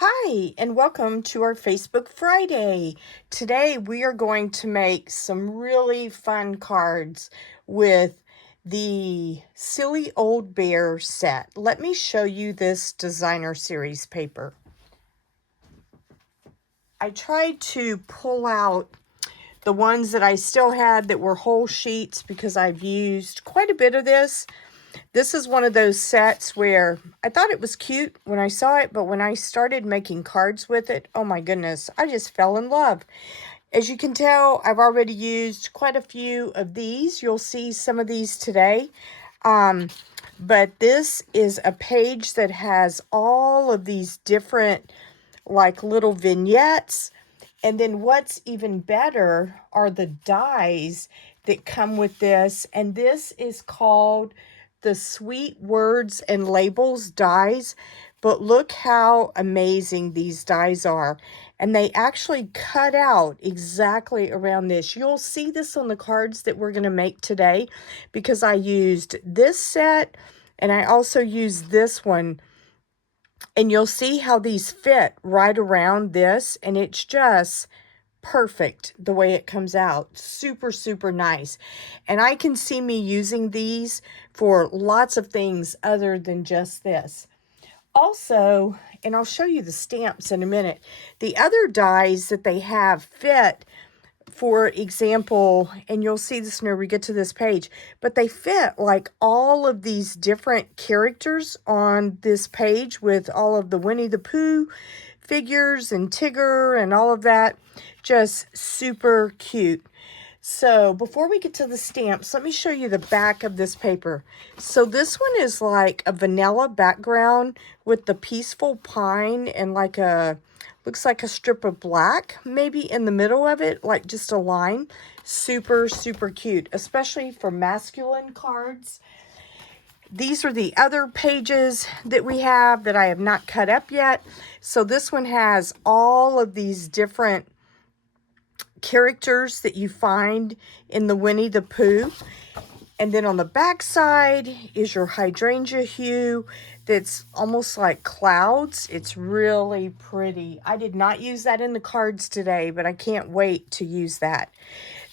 Hi, and welcome to our Facebook Friday. Today we are going to make some really fun cards with the Silly Old Bear set. Let me show you this designer series paper. I tried to pull out the ones that I still had that were whole sheets because I've used quite a bit of this. This is one of those sets where I thought it was cute when I saw it, but when I started making cards with it, oh my goodness, I just fell in love. As you can tell, I've already used quite a few of these. You'll see some of these today. But this is a page that has all of these different like little vignettes. And then what's even better are the dies that come with this. And this is called the Sweet Words and Labels dies. But look how amazing these dies are. And they actually cut out exactly around this. You'll see this on the cards that we're going to make today because I used this set and I also used this one. And you'll see how these fit right around this, and it's just perfect the way it comes out. Super, super nice. And I can see me using these for lots of things other than just this. Also, and I'll show you the stamps in a minute, the other dies that they have fit, for example, and you'll see this whenever we get to this page, but they fit like all of these different characters on this page with all of the Winnie the Pooh figures and Tigger and all of that. Just super cute. So before we get to the stamps, let me show you the back of this paper. So this one is like a vanilla background with the peaceful pine and like a, looks like a strip of black maybe in the middle of it, like just a line. Super, super cute, especially for masculine cards. These are the other pages that we have that I have not cut up yet. So this one has all of these different characters that you find in the Winnie the Pooh. And then on the back side is your hydrangea hue that's almost like clouds. It's really pretty. I did not use that in the cards today, but I can't wait to use that.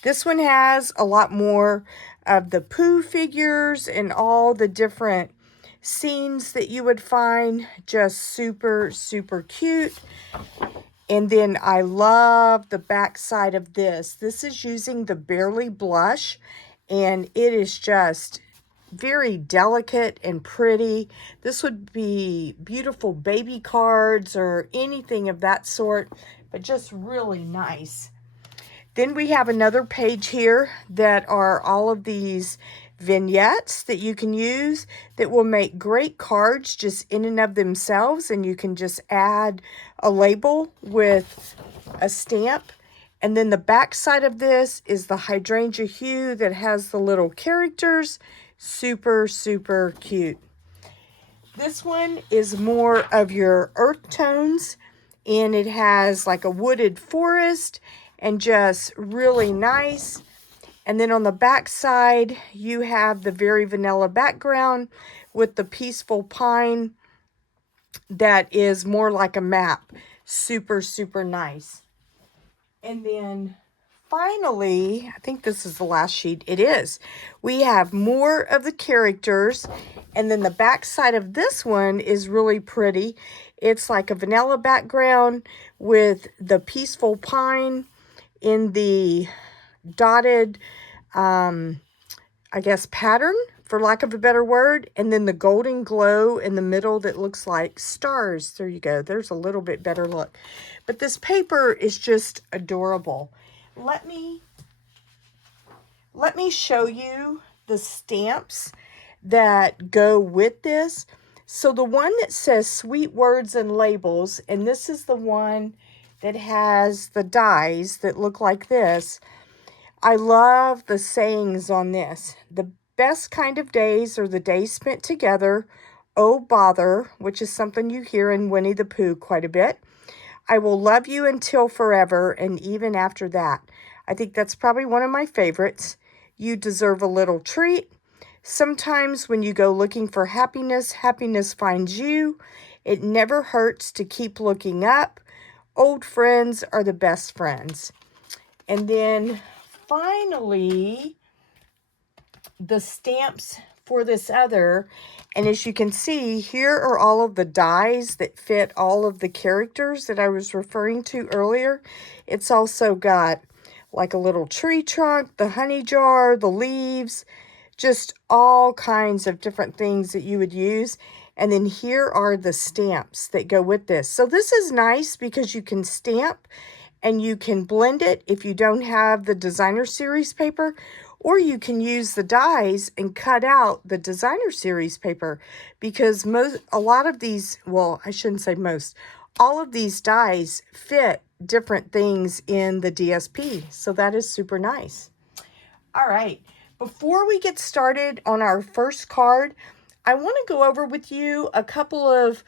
This one has a lot more of the Pooh figures and all the different scenes that you would find. Just super, super cute. And then I love the back side of this. This is using the Barely Blush, and it is just very delicate and pretty. This would be beautiful baby cards or anything of that sort, but just really nice. Then we have another page here that are all of these vignettes that you can use that will make great cards just in and of themselves, and you can just add a label with a stamp. And then the back side of this is the hydrangea hue that has the little characters. Super, super cute. This one is more of your earth tones, and it has like a wooded forest and just really nice. And then on the back side, you have the very vanilla background with the peaceful pine that is more like a map. Super, super nice. And then finally, I think this is the last sheet. It is. We have more of the characters. And then the back side of this one is really pretty. It's like a vanilla background with the peaceful pine in the dotted, I guess, pattern, for lack of a better word. And then the golden glow in the middle that looks like stars. There you go. There's a little bit better look. But this paper is just adorable. Let me show you the stamps that go with this. So the one that says Sweet Words and Labels, and this is the one that has the dies that look like this. I love the sayings on this. The best kind of days are the days spent together. Oh, bother, which is something you hear in Winnie the Pooh quite a bit. I will love you until forever and even after that. I think that's probably one of my favorites. You deserve a little treat. Sometimes when you go looking for happiness, happiness finds you. It never hurts to keep looking up. Old friends are the best friends. And then finally, the stamps for this other. And as you can see, here are all of the dies that fit all of the characters that I was referring to earlier. It's also got like a little tree trunk, the honey jar, the leaves, just all kinds of different things that you would use. And then here are the stamps that go with this. So this is nice because you can stamp and you can blend it if you don't have the designer series paper, or you can use the dies and cut out the designer series paper, because a lot of these, well, I shouldn't say most, all of these dies fit different things in the DSP. So that is super nice. All right, before we get started on our first card, I want to go over with you a couple of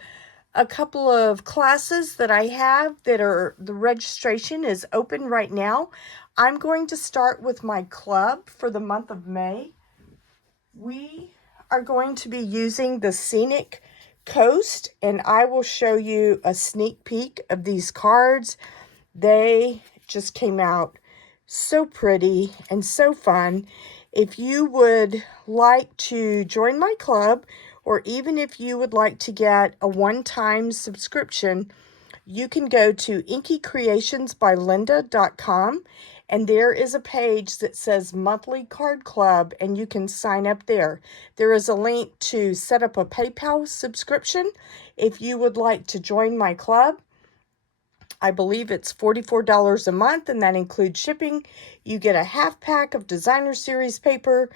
classes that I have that are, the registration is open right now. I'm going to start with my club for the month of May. We are going to be using the Scenic Coast, and I will show you a sneak peek of these cards. They just came out so pretty and so fun. If you would like to join my club, or even if you would like to get a one-time subscription, you can go to inkycreationsbylinda.com, and there is a page that says Monthly Card Club, and you can sign up there. There is a link to set up a PayPal subscription if you would like to join my club. I believe it's $44 a month, and that includes shipping. You get a half pack of designer series paper,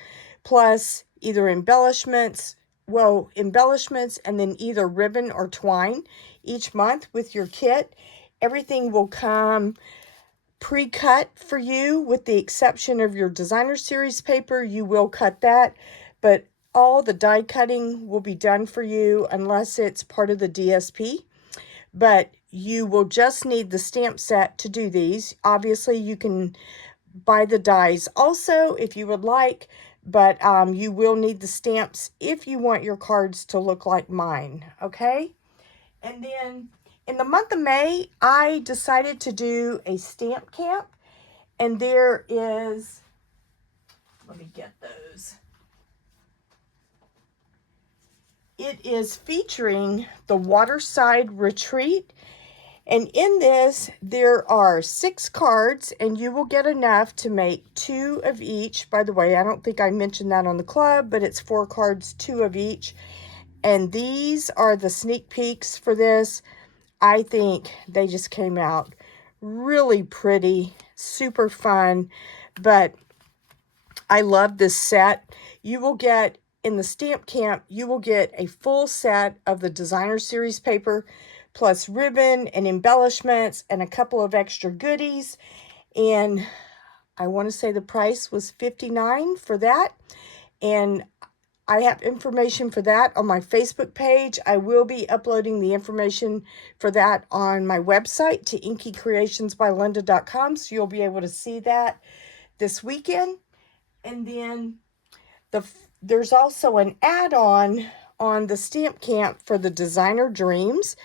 plus either embellishments, and then either ribbon or twine each month with your kit. Everything will come pre-cut for you, with the exception of your designer series paper. You will cut that, but all the die cutting will be done for you unless it's part of the DSP. But you will just need the stamp set to do these. Obviously, you can buy the dies also if you would like, but you will need the stamps if you want your cards to look like mine, okay? And then in the month of May, I decided to do a stamp camp, and there is, let me get those. It is featuring the Waterside Retreat. And in this, there are 6 cards, and you will get enough to make 2 of each. By the way, I don't think I mentioned that on the club, but it's 4 cards, 2 of each. And these are the sneak peeks for this. I think they just came out really pretty, super fun, but I love this set. You will get, in the stamp camp, you will get a full set of the designer series paper, plus ribbon and embellishments and a couple of extra goodies. And I want to say the price was $59 for that. And I have information for that on my Facebook page. I will be uploading the information for that on my website to inkycreationsbylinda.com, so you'll be able to see that this weekend. And then there's also an add-on on the stamp camp for the designer dreams,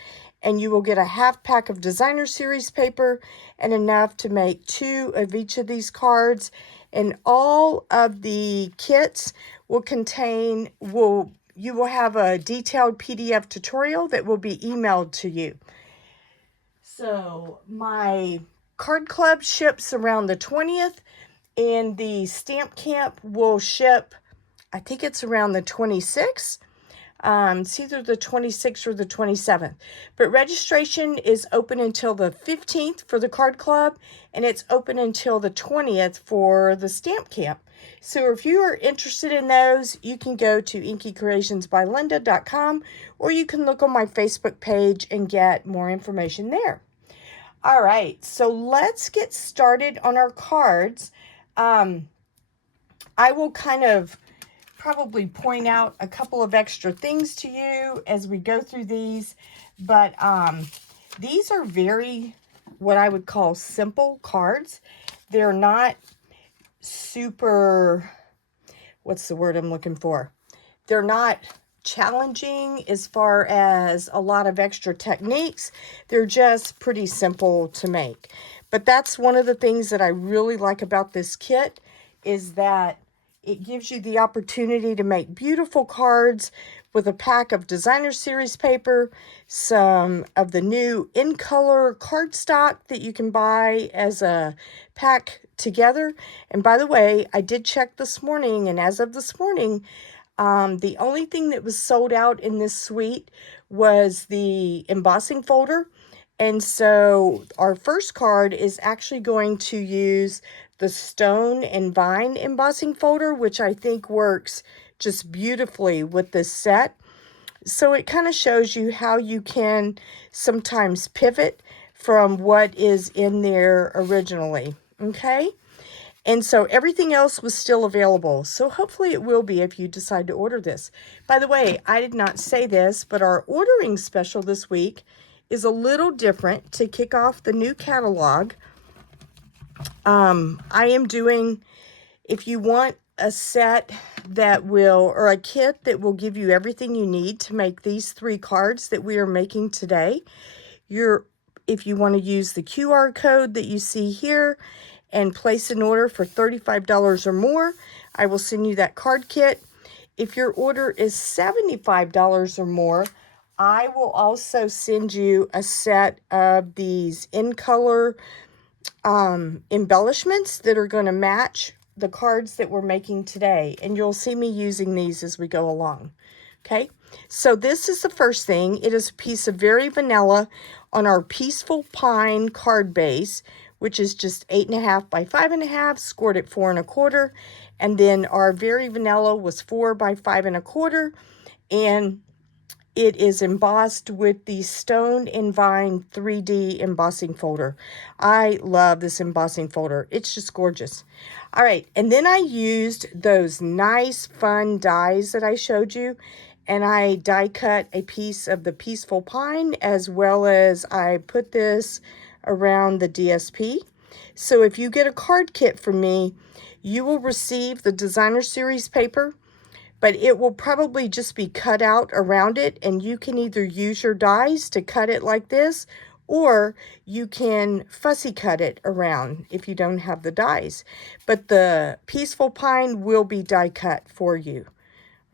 and you will get a half pack of designer series paper and enough to make 2 of each of these cards. And all of the kits will contain, you will have a detailed PDF tutorial that will be emailed to you. So my card club ships around the 20th, and the stamp camp will ship, I think it's around the 26th. It's either the 26th or the 27th. But registration is open until the 15th for the card club, and it's open until the 20th for the stamp camp. So if you are interested in those, you can go to inkycreationsbylinda.com, or you can look on my Facebook page and get more information there. All right, so let's get started on our cards. I will kind of probably point out a couple of extra things to you as we go through these, but these are very, what I would call, simple cards. They're not super, what's the word I'm looking for? They're not challenging as far as a lot of extra techniques. They're just pretty simple to make. But that's one of the things that I really like about this kit, is that it gives you the opportunity to make beautiful cards with a pack of designer series paper, some of the new in color cardstock that you can buy as a pack together. And by the way, I did check this morning, and as of this morning, the only thing that was sold out in this suite was the embossing folder. And so our first card is actually going to use the stone and vine embossing folder, which I think works just beautifully with this set. So it kind of shows you how you can sometimes pivot from what is in there originally. Okay? And so everything else was still available. So hopefully it will be if you decide to order this. By the way, I did not say this, but our ordering special this week is a little different to kick off the new catalog. I am doing, if you want a set that will, or a kit that will give you everything you need to make these 3 cards that we are making today, if you want to use the QR code that you see here and place an order for $35 or more, I will send you that card kit. If your order is $75 or more, I will also send you a set of these in color embellishments that are going to match the cards that we're making today. And you'll see me using these as we go along. Okay, so this is the first thing. It is a piece of Very Vanilla on our Peaceful Pine card base, which is just 8.5 by 5.5, scored at 4 1/4. And then our Very Vanilla was 4 by 5 1/4. And it is embossed with the Stone and Vine 3D embossing folder. I love this embossing folder. It's just gorgeous. All right, and then I used those nice, fun dies that I showed you, and I die cut a piece of the Peaceful Pine, as well as I put this around the DSP. So if you get a card kit from me, you will receive the designer series paper, but it will probably just be cut out around it, and you can either use your dies to cut it like this, or you can fussy cut it around if you don't have the dies. But the Peaceful Pine will be die cut for you.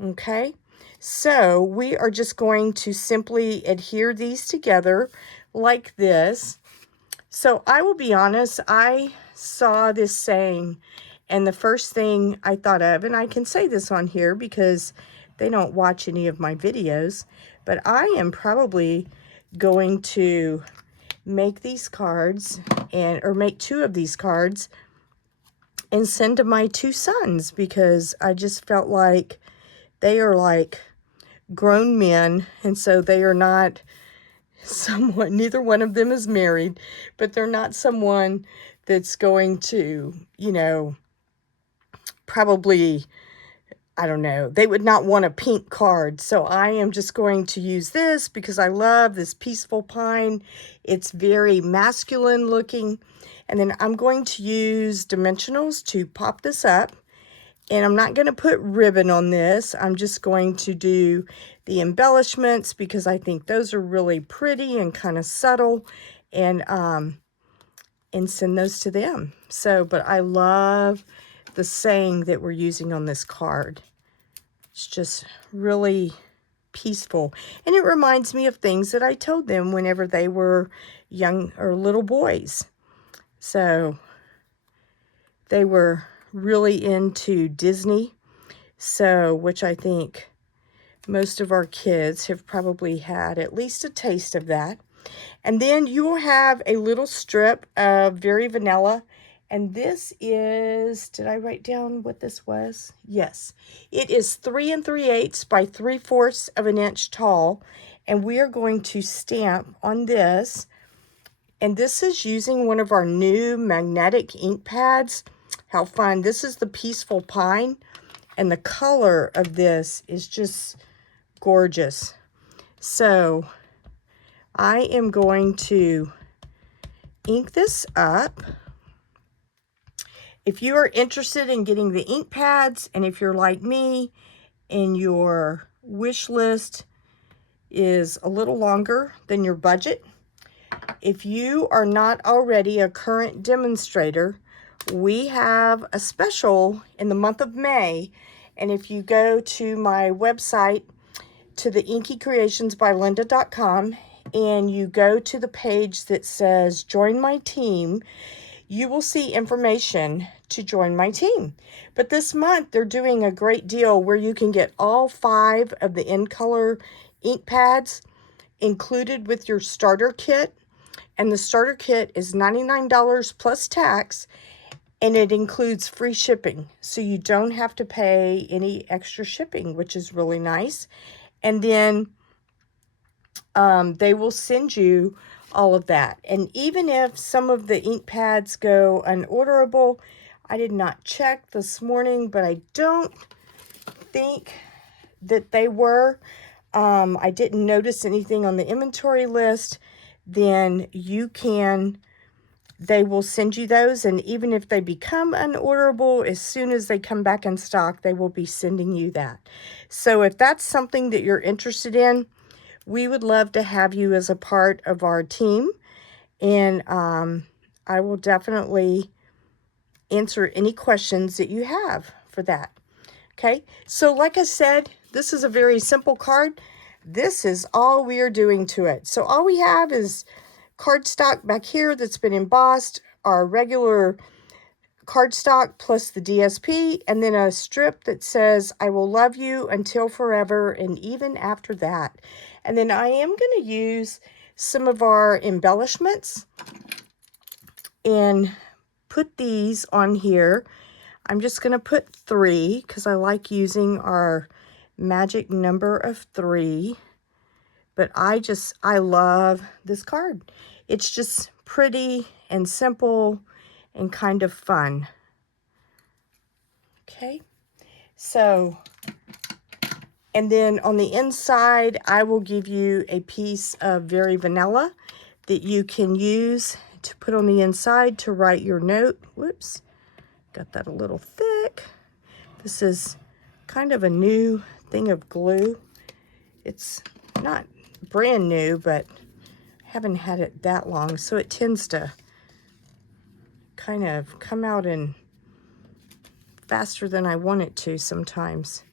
Okay, so we are just going to simply adhere these together like this. So I will be honest, I saw this saying, and the first thing I thought of, and I can say this on here because they don't watch any of my videos, but I am probably going to make these cards, or make 2 of these cards and send to my 2 sons, because I just felt like they are like grown men, and so they are not someone, neither one of them is married, but they're not someone that's going to, you know, probably, I don't know, they would not want a pink card. So I am just going to use this because I love this Peaceful Pine. It's very masculine looking. And then I'm going to use dimensionals to pop this up. And I'm not going to put ribbon on this. I'm just going to do the embellishments because I think those are really pretty and kind of subtle. And send those to them. So, but I love the saying that we're using on this card. It's just really peaceful. And it reminds me of things that I told them whenever they were young or little boys. So they were really into Disney. So, which I think most of our kids have probably had at least a taste of that. And then you will have a little strip of Very Vanilla. And this is, did I write down what this was? Yes. It is 3 3/8 by 3/4 of an inch tall. And we are going to stamp on this. And this is using one of our new magnetic ink pads. How fun. This is the Peaceful Pine. And the color of this is just gorgeous. So I am going to ink this up. If you are interested in getting the ink pads, and if you're like me and you're wish list is a little longer than your budget. If you are not already a current demonstrator, we have a special in the month of May. And if you go to my website, to the inkycreationsbylinda.com, and you go to the page that says join my team, you will see information to join my team. But this month they're doing a great deal where you can get all 5 of the in color ink pads included with your starter kit. And the starter kit is $99 plus tax, and it includes free shipping. So you don't have to pay any extra shipping, which is really nice. And then they will send you all of that. And even if some of the ink pads go unorderable, I did not check this morning, but I don't think that they were. I didn't notice anything on the inventory list. Then they will send you those. And even if they become unorderable, as soon as they come back in stock, they will be sending you that. So if that's something that you're interested in, we would love to have you as a part of our team, and I will definitely answer any questions that you have for that. Okay, so like I said, this is a very simple card. This is all we are doing to it. So all we have is cardstock back here that's been embossed, our regular cardstock plus the DSP, and then a strip that says, I will love you until forever and even after that. And then I am going to use some of our embellishments and put these on here. I'm just going to put 3 because I like using our magic number of 3. But I love this card. It's just pretty and simple and kind of fun. Okay, so, and then on the inside, I will give you a piece of Very Vanilla that you can use to put on the inside to write your note. Whoops, got that a little thick. This is kind of a new thing of glue. It's not brand new, but I haven't had it that long, so it tends to kind of come out in faster than I want it to sometimes.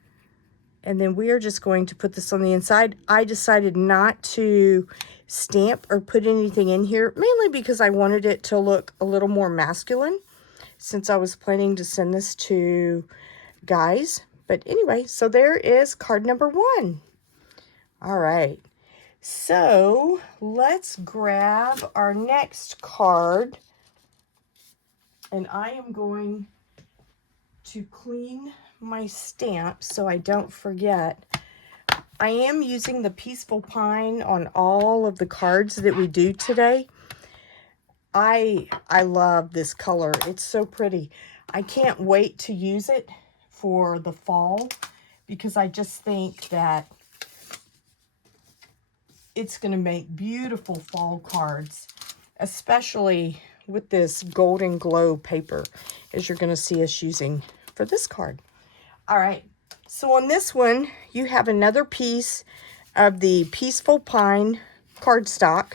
And then we are just going to put this on the inside. I decided not to stamp or put anything in here, mainly because I wanted it to look a little more masculine, since I was planning to send this to guys. But anyway, so there is card number 1. All right, so let's grab our next card, and I am going to clean my stamp so I don't forget. I am using the Peaceful Pine on all of the cards that we do today. I love this color. It's so pretty. I can't wait to use it for the fall because I just think that it's going to make beautiful fall cards, especially with this Golden Glow paper, as you're going to see us using for this card. All right, so on this one, you have another piece of the Peaceful Pine cardstock.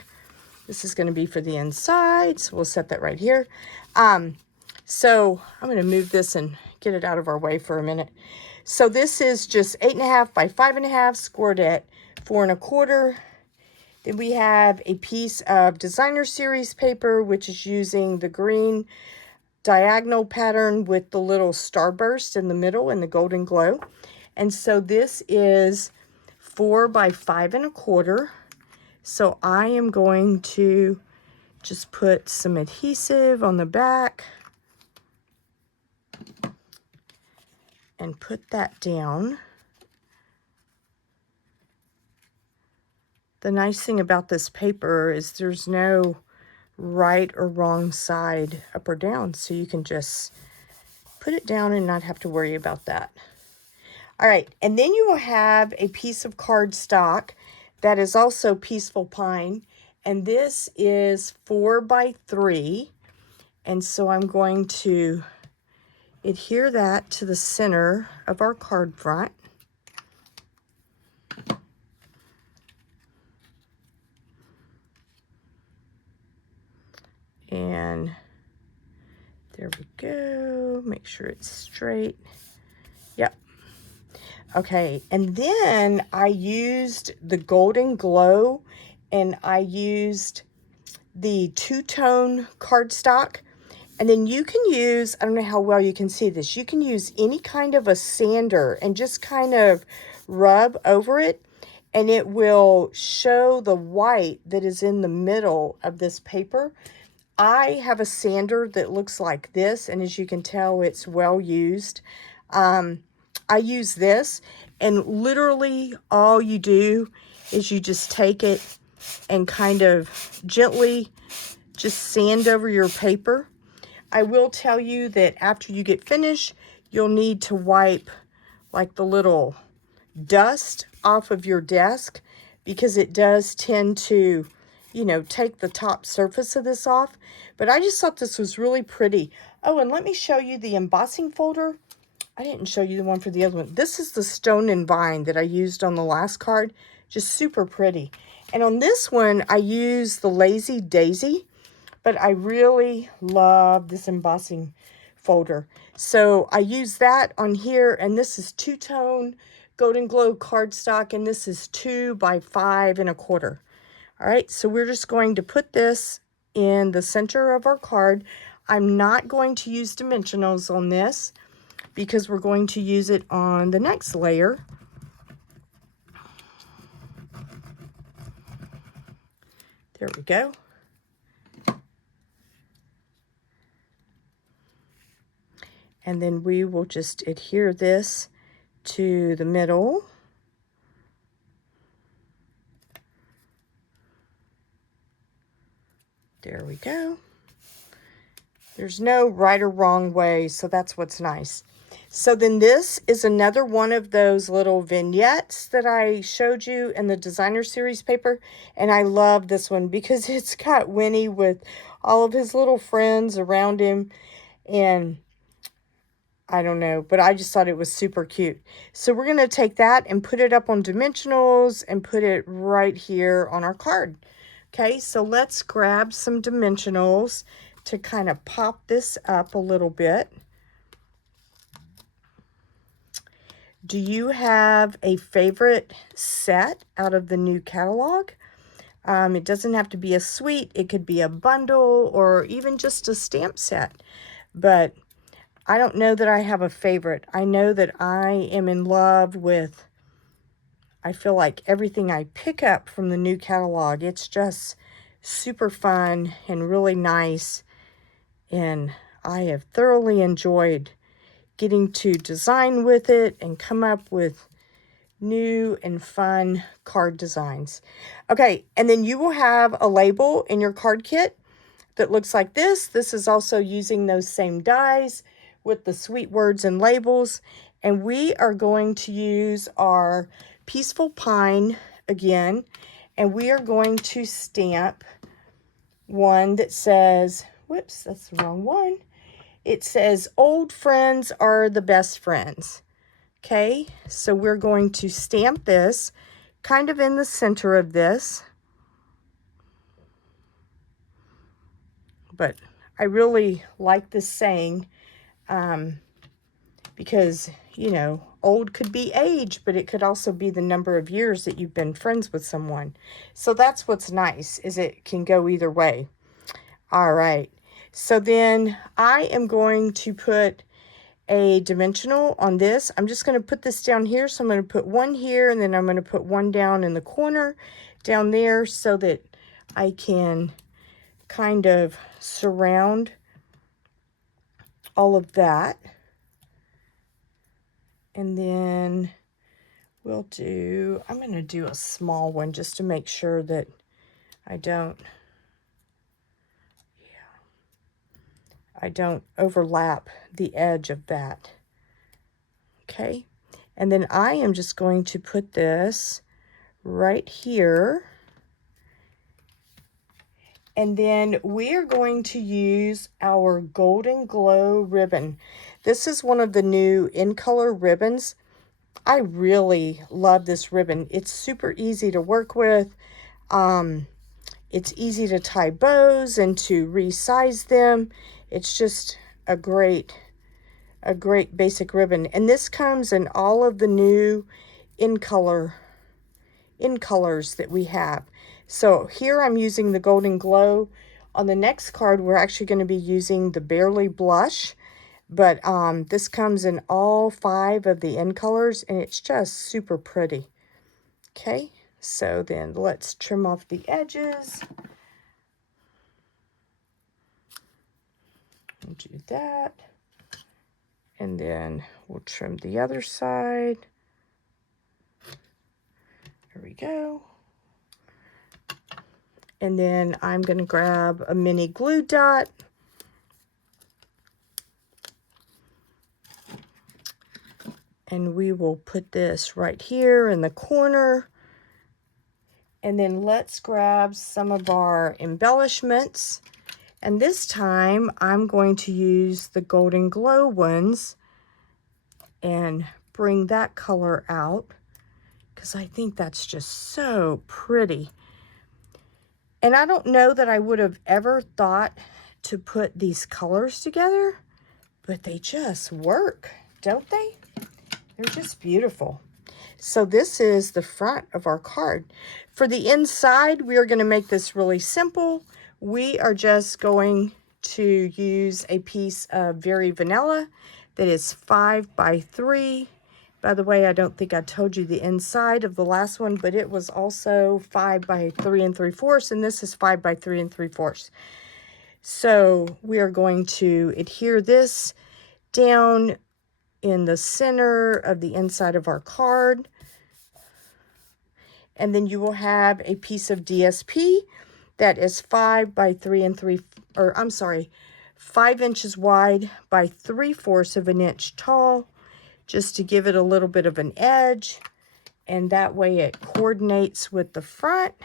This is going to be for the inside, so we'll set that right here. So I'm going to move this and get it out of our way for a minute. So this is just 8.5 by 5.5, scored at 4 1/4. Then we have a piece of Designer Series paper, which is using the green diagonal pattern with the little starburst in the middle and the Golden Glow. And so this is 4 by 5 1/4. So I am going to just put some adhesive on the back and put that down. The nice thing about this paper is there's no right or wrong side up or down, so you can just put it down and not have to worry about that. All right, and then you will have a piece of cardstock that is also Peaceful Pine, and this is 4 by 3, and so I'm going to adhere that to the center of our card front. And there we go. Make sure it's straight. Yep. Okay, and then I used the Golden Glow, and I used the two-tone cardstock. And then you can use, I don't know how well you can see this, you can use any kind of a sander and just kind of rub over it, and it will show the white that is in the middle of this paper. I have a sander that looks like this, and as you can tell, it's well used. I use this, and literally all you do is you just take it and kind of gently just sand over your paper. I will tell you that after you get finished, you'll need to wipe like the little dust off of your desk, because it does tend to, you know, take the top surface of this off. But I just thought this was really pretty. Oh, and let me show you the embossing folder. I didn't show you the one for the other one. This is the Stone and Vine that I used on the last card. Just super pretty. And on this one, I used the Lazy Daisy, but I really love this embossing folder. So I use that on here, and this is two-tone Golden Glow cardstock, and this is 2 by 5 1/4. All right, so we're just going to put this in the center of our card. I'm not going to use dimensionals on this because we're going to use it on the next layer. There we go. And then we will just adhere this to the middle. There we go. There's no right or wrong way, so that's what's nice. So then this is another one of those little vignettes that I showed you in the designer series paper. And I love this one because it's got Winnie with all of his little friends around him. And I don't know, but I just thought it was super cute. So we're going to take that and put it up on dimensionals and put it right here on our card. Okay, so let's grab some dimensionals to kind of pop this up a little bit. Do you have a favorite set out of the new catalog? It doesn't have to be a suite. It could be a bundle or even just a stamp set. But I don't know that I have a favorite. I know that I am in love with, I feel like everything I pick up from the new catalog, it's just super fun and really nice. And I have thoroughly enjoyed getting to design with it and come up with new and fun card designs. Okay, and then you will have a label in your card kit that looks like this. This is also using those same dies with the sweet words and labels. And we are going to use our Peaceful Pine again. And we are going to stamp one that says, whoops, that's the wrong one. It says, old friends are the best friends. Okay, so we're going to stamp this kind of in the center of this. But I really like this saying because, you know, old could be age, but it could also be the number of years that you've been friends with someone. So that's what's nice, is it can go either way. All right, so then I am going to put a dimensional on this. I'm just going to put this down here. So I'm going to put one here, and then I'm going to put one down in the corner down there so that I can kind of surround all of that. And then we'll do, I'm going to do a small one just to make sure that I don't overlap the edge of that. Okay, and then I am just going to put this right here. And then we are going to use our Golden Glow ribbon. This is one of the new in color ribbons. I really love this ribbon. It's super easy to work with. It's easy to tie bows and to resize them. It's just a great basic ribbon. And this comes in all of the new in colors that we have. So here I'm using the Golden Glow. On the next card, we're actually going to be using the Barely Blush. But this comes in all 5 of the in colors, and it's just super pretty. Okay, so then let's trim off the edges. We'll do that. And then we'll trim the other side. There we go. And then I'm going to grab a mini glue dot. And we will put this right here in the corner. And then let's grab some of our embellishments. And this time I'm going to use the Golden Glow ones and bring that color out because I think that's just so pretty. And I don't know that I would have ever thought to put these colors together, but they just work, don't they? They're just beautiful. So this is the front of our card. For the inside, we are going to make this really simple. We are just going to use a piece of Very Vanilla that is 5 by 3. By the way, I don't think I told you the inside of the last one, but it was also 5 by 3 3/4, and this is 5 by 3 3/4. So we are going to adhere this down in the center of the inside of our card. And then you will have a piece of DSP that is 5 by 3 5 inches wide by 3/4 of an inch tall, just to give it a little bit of an edge. And that way it coordinates with the front.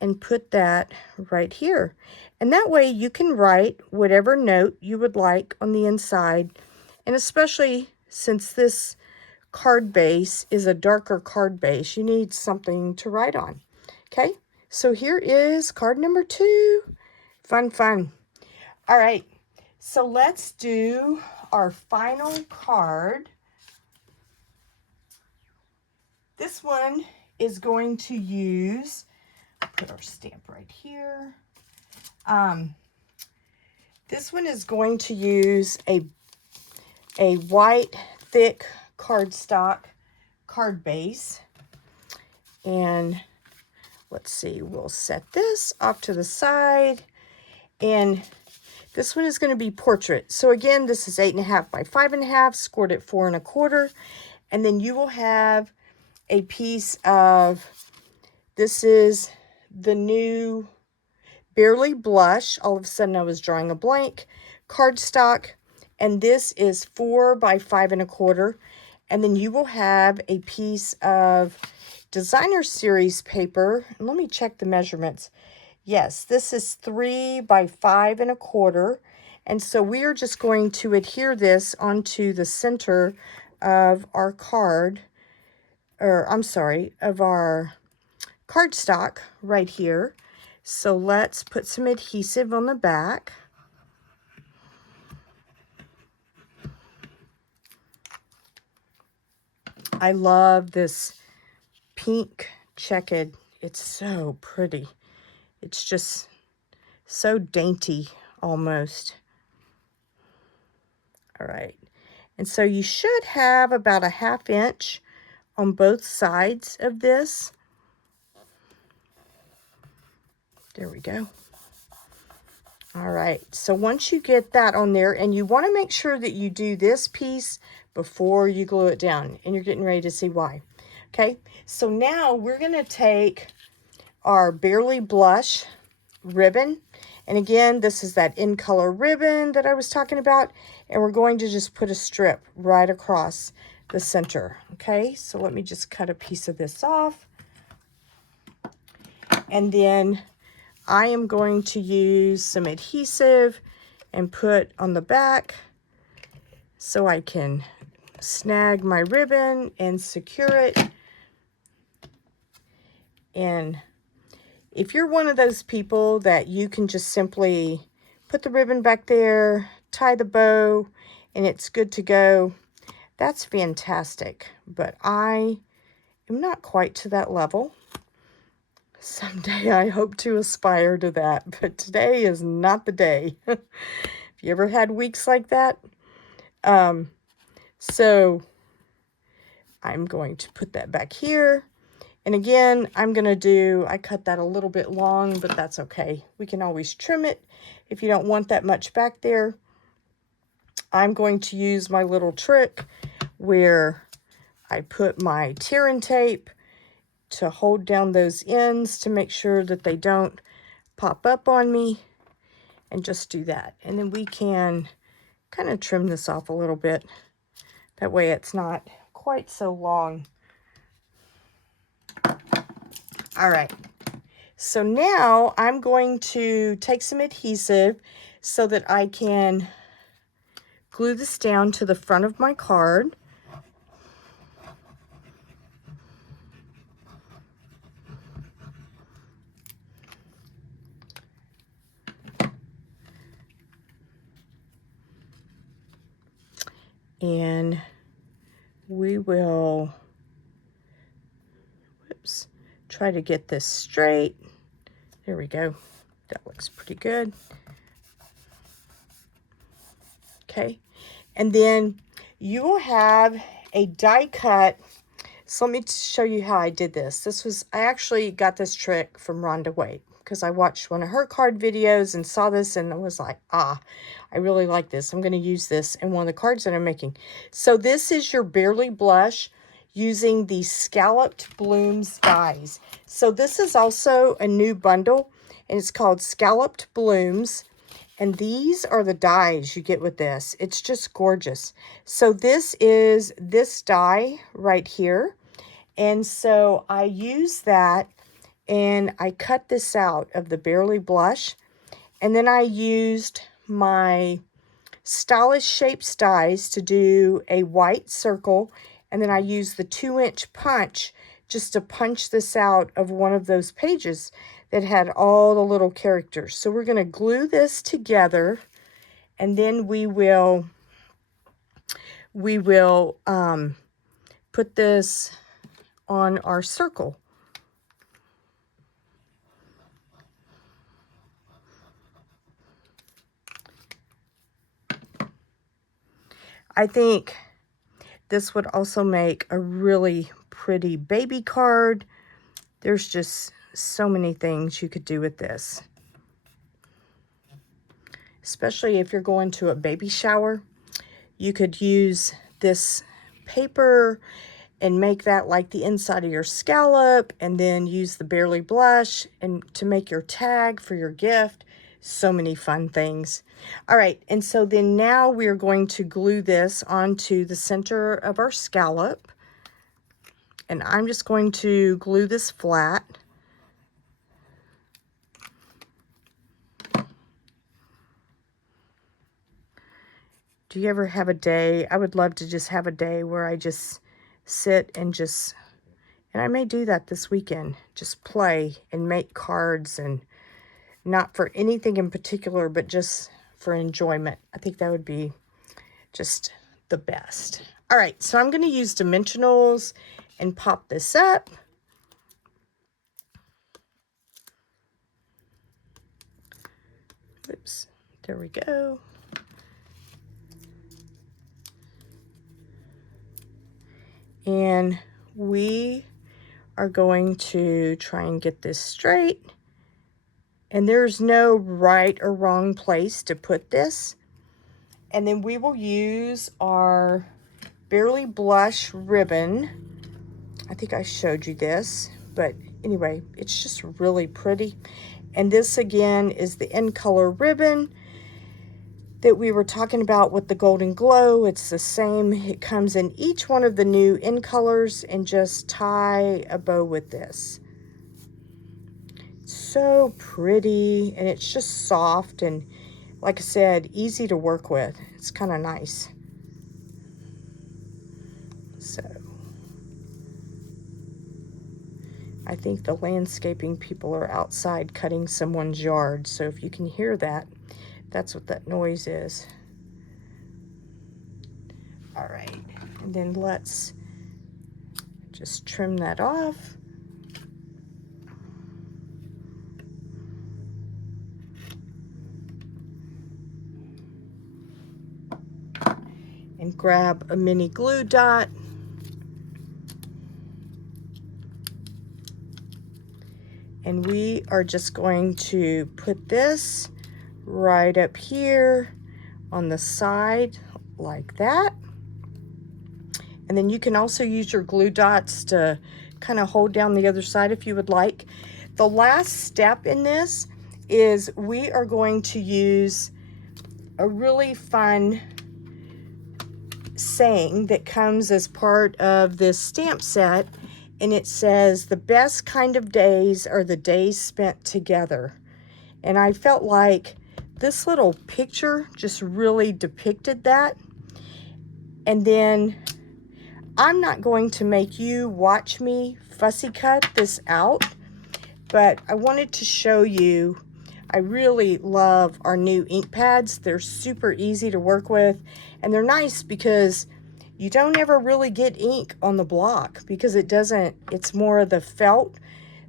And put that right here. And that way you can write whatever note you would like on the inside. And especially since this card base is a darker card base, you need something to write on. Okay, so here is card number 2. Fun, fun. All right, so let's do our final card. This one is going to use, put our stamp right here. This one is going to use a white thick cardstock card base. And let's see, we'll set this off to the side. And this one is going to be portrait. So again, this is 8.5 by 5.5, scored at 4 1/4. And then you will have a piece of, this is the new Barely Blush. All of a sudden I was drawing a blank. Cardstock. And this is 4 by 5 1/4. And then you will have a piece of Designer Series paper. And let me check the measurements. Yes, this is 3 by 5 1/4. And so we are just going to adhere this onto the center of our card, or I'm sorry, of our cardstock right here. So let's put some adhesive on the back. I love this pink checkered. It's so pretty. It's just so dainty almost. All right. And so you should have about a 1/2 inch on both sides of this. There we go. All right, so once you get that on there, and you want to make sure that you do this piece before you glue it down, and you're getting ready to see why. Okay, so now we're going to take our Barely Blush ribbon, and again, this is that in color ribbon that I was talking about, and we're going to just put a strip right across the center. Okay, so let me just cut a piece of this off, and then I am going to use some adhesive and put on the back so I can snag my ribbon and secure it. And If you're one of those people that you can just simply put the ribbon back there, tie the bow, and it's good to go, that's fantastic. But I am not quite to that level. Someday I hope to aspire to that, but today is not the day. Have you ever had weeks like that? So I'm going to put that back here. And again, I cut that a little bit long, but that's okay. We can always trim it if you don't want that much back there. I'm going to use my little trick where I put my tearing tape to hold down those ends to make sure that they don't pop up on me, and just do that. And then we can kind of trim this off a little bit. That way it's not quite so long. All right. So now I'm going to take some adhesive so that I can glue this down to the front of my card. And we will, whoops, try to get this straight. There we go. That looks pretty good. Okay. And then you will have a die cut. So let me show you how I did this. I actually got this trick from Rhonda Wade because I watched one of her card videos and saw this and I was like, I really like this. I'm going to use this in one of the cards that I'm making. So this is your Barely Blush using the Scalloped Blooms dies. So this is also a new bundle and it's called Scalloped Blooms. And these are the dies you get with this. It's just gorgeous. So this is this die right here. And so I use that and I cut this out of the Barely Blush. And then I used my Stylish Shapes dies to do a white circle. And then I used the 2-inch punch just to punch this out of one of those pages that had all the little characters. So we're going to glue this together and then we will put this on our circle. I think this would also make a really pretty baby card. There's just so many things you could do with this. Especially if you're going to a baby shower. You could use this paper and make that like the inside of your scallop, and then use the Barely Blush and to make your tag for your gift. So many fun things. All right, and so then now we're going to glue this onto the center of our scallop. And I'm just going to glue this flat. Do you ever have a day? I would love to just have a day where I just sit and I may do that this weekend, just play and make cards, and not for anything in particular, but just for enjoyment. I think that would be just the best. All right, so I'm going to use dimensionals and pop this up. Oops, there we go. And we are going to try and get this straight. And there's no right or wrong place to put this. And then we will use our Barely Blush ribbon. I think I showed you this, but anyway, it's just really pretty. And this again is the In Color ribbon that we were talking about with the Golden Glow. It's the same. It comes in each one of the new In Colors, and just tie a bow with this. So pretty, and it's just soft and, like I said, easy to work with. It's kind of nice. So I think the landscaping people are outside cutting someone's yard. So if you can hear that, that's what that noise is. All right, and then let's just trim that off. And grab a mini glue dot. And we are just going to put this right up here on the side like that. And then you can also use your glue dots to kind of hold down the other side if you would like. The last step in this is we are going to use a really fun saying that comes as part of this stamp set, and it says, "The best kind of days are the days spent together." And I felt like this little picture just really depicted that. And then I'm not going to make you watch me fussy cut this out, but I wanted to show you, I really love our new ink pads. They're super easy to work with, and they're nice because you don't ever really get ink on the block because it's more of the felt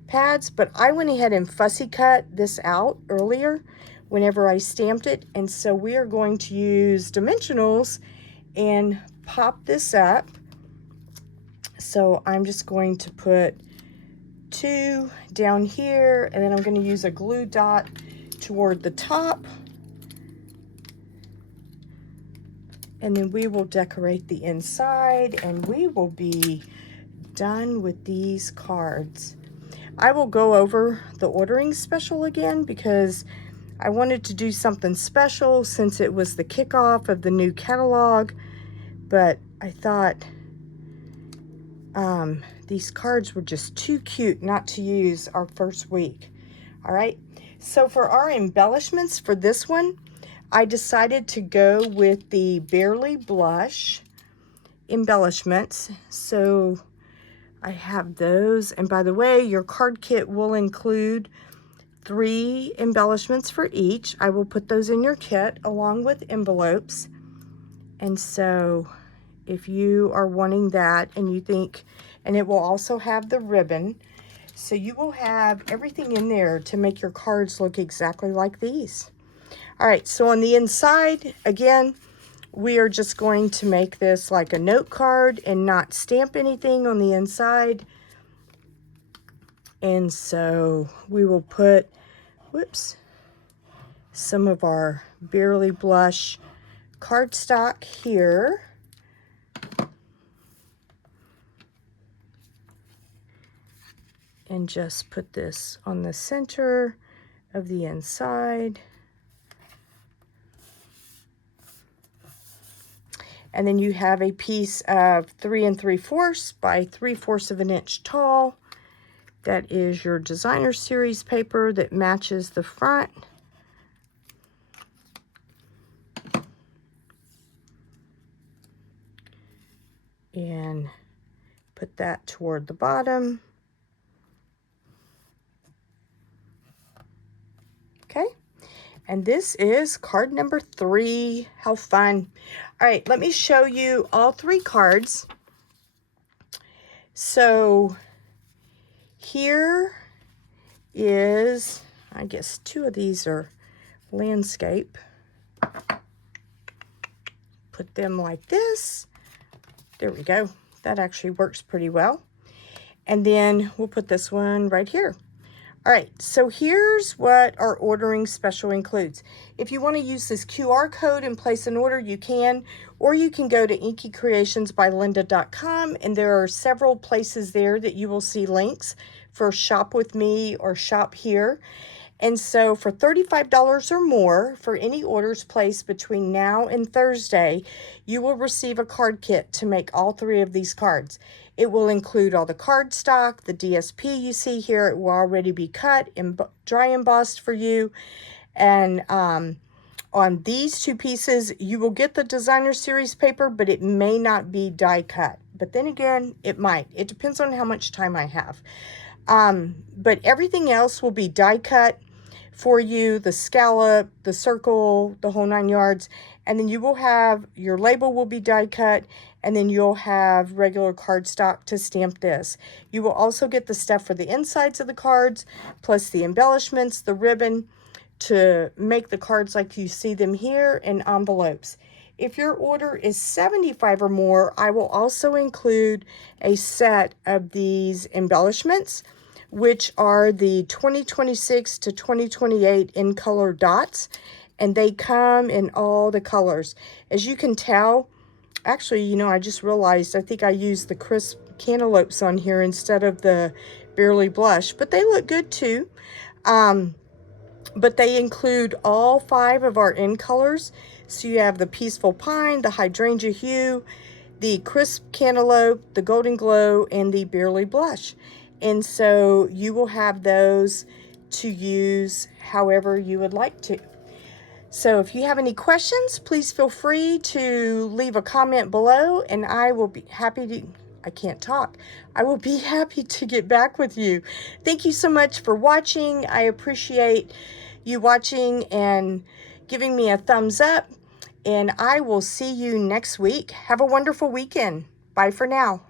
pads. But I went ahead and fussy cut this out earlier whenever I stamped it, and so we are going to use dimensionals and pop this up. So I'm just going to put 2 down here, and then I'm going to use a glue dot toward the top, and then we will decorate the inside, and we will be done with these cards. I will go over the ordering special again because I wanted to do something special since it was the kickoff of the new catalog, but I thought these cards were just too cute not to use our first week. All right, so for our embellishments for this one, I decided to go with the Barely Blush embellishments. So I have those, and by the way, your card kit will include 3 embellishments for each. I will put those in your kit along with envelopes. And so if you are wanting that and you think, and it will also have the ribbon, so you will have everything in there to make your cards look exactly like these. All right, so on the inside, again, we are just going to make this like a note card and not stamp anything on the inside. And so we will put, whoops, some of our Barely Blush cardstock here. And just put this on the center of the inside. And then you have a piece of 3 3/4 by 3/4 of an inch tall. That is your designer series paper that matches the front. And put that toward the bottom. Okay, and this is card number 3. How fun. All right, let me show you all 3 cards. So here is, I guess 2 of these are landscape. Put them like this. There we go. That actually works pretty well. And then we'll put this one right here. All right, so here's what our ordering special includes. If you want to use this QR code and place an order, you can, or you can go to inkycreationsbylinda.com, and there are several places there that you will see links for Shop With Me or Shop Here. And so for $35 or more for any orders placed between now and Thursday, you will receive a card kit to make all 3 of these cards. It will include all the cardstock, the DSP you see here. It will already be cut and dry embossed for you. And on these 2 pieces, you will get the designer series paper, but it may not be die cut. But then again, it might. It depends on how much time I have. But everything else will be die cut for you, the scallop, the circle, the whole 9 yards. And then you will have, your label will be die cut, and then you'll have regular cardstock to stamp this. You will also get the stuff for the insides of the cards, plus the embellishments, the ribbon, to make the cards like you see them here, and envelopes. If your order is 75 or more, I will also include a set of these embellishments, which are the 2026 to 2028 in color dots, and they come in all the colors. As you can tell, actually, you know, I just realized I think I used the crisp cantaloupes on here instead of the Barely Blush, but they look good too. But they include all 5 of our in colors. So you have the Peaceful Pine, the Hydrangea Hue, the Crisp Cantaloupe, the Golden Glow, and the Barely Blush. And so you will have those to use however you would like to. So if you have any questions, please feel free to leave a comment below, and I will be happy to, I can't talk. I will be happy to get back with you. Thank you so much for watching. I appreciate you watching and giving me a thumbs up, and I will see you next week. Have a wonderful weekend. Bye for now.